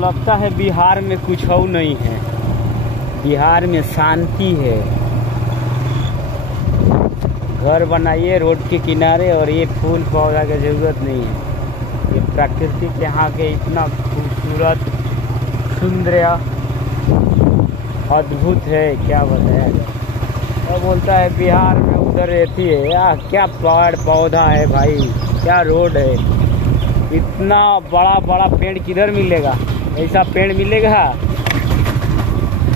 लगता है बिहार में कुछ और नहीं है। बिहार में शांति है। घर बनाइए रोड के किनारे और ये फूल पौधा की ज़रूरत नहीं है। ये प्राकृतिक यहाँ के इतना खूबसूरत सुंदर अद्भुत है, क्या बताया जाए। और बोलता है बिहार में उधर रहती है यार, क्या पेड़ पौधा है भाई, क्या रोड है। इतना बड़ा बड़ा पेड़ किधर मिलेगा, ऐसा पेड़ मिलेगा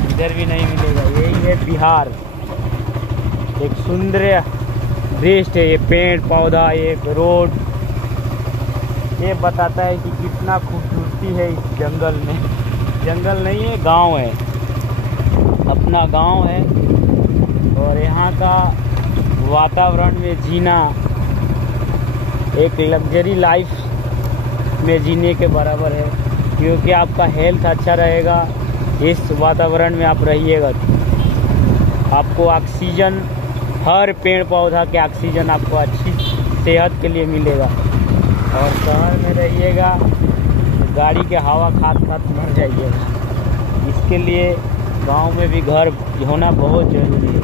इधर भी नहीं मिलेगा। यही है बिहार, एक सुंदर देश है। ये पेड़ पौधा, एक रोड, ये बताता है कि कितना खूबसूरती है इस जंगल में। जंगल नहीं है, गांव है, अपना गांव है। और यहाँ का वातावरण में जीना एक लग्जरी लाइफ में जीने के बराबर है, क्योंकि आपका हेल्थ अच्छा रहेगा इस वातावरण में आप रहिएगा। आपको ऑक्सीजन, हर पेड़ पौधा के ऑक्सीजन आपको अच्छी सेहत के लिए मिलेगा। और शहर में रहिएगा गाड़ी के हवा खात मर जाइएगा। इसके लिए गांव में भी घर होना बहुत ज़रूरी है,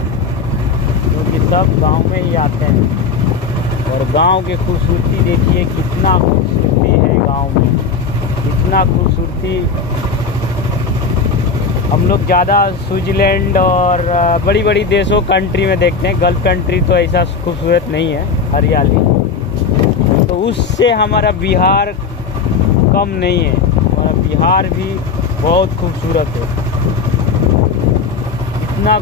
क्योंकि सब गांव में ही आते हैं। और गांव की खूबसूरती देखिए, कितना खूबसूरती है गांव में, इतना खूबसूरती। हम लोग ज़्यादा स्विट्ज़रलैंड और बड़ी बड़ी देशों कंट्री में देखते हैं, गल्फ कंट्री तो ऐसा खूबसूरत नहीं है हरियाली। तो उससे हमारा बिहार कम नहीं है, हमारा बिहार भी बहुत खूबसूरत है।